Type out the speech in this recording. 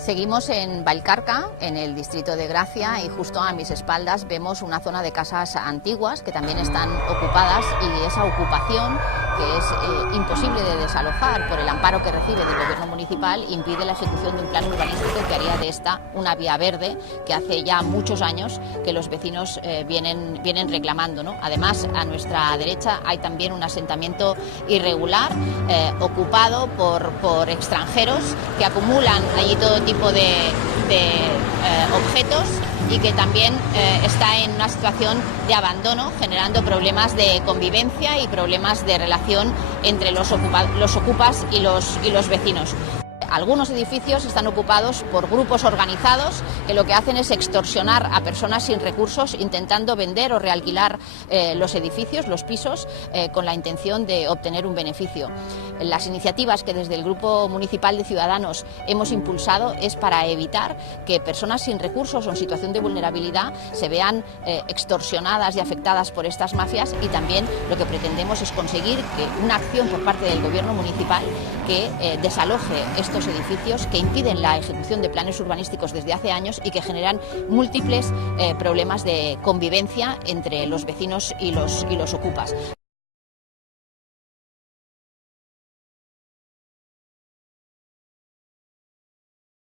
Seguimos en Vallcarca, en el distrito de Gracia, y justo a mis espaldas vemos una zona de casas antiguas que también están ocupadas, y esa ocupación, que es imposible de desalojar por el amparo que recibe del gobierno municipal, impide la ejecución de un plan urbanístico que haría de esta una vía verde que hace ya muchos años que los vecinos vienen reclamando, ¿no? Además, a nuestra derecha hay también un asentamiento irregular ocupado por extranjeros que acumulan allí todo tipo de objetos, y que también está en una situación de abandono, generando problemas de convivencia y problemas de relación entre los ocupas y los vecinos. Algunos edificios están ocupados por grupos organizados que lo que hacen es extorsionar a personas sin recursos, intentando vender o realquilar los edificios, los pisos, con la intención de obtener un beneficio. Las iniciativas que desde el Grupo Municipal de Ciudadanos hemos impulsado es para evitar que personas sin recursos o en situación de vulnerabilidad se vean extorsionadas y afectadas por estas mafias, y también lo que pretendemos es conseguir que una acción por parte del Gobierno municipal que desaloje estos edificios que impiden la ejecución de planes urbanísticos desde hace años y que generan múltiples problemas de convivencia entre los vecinos y los ocupas.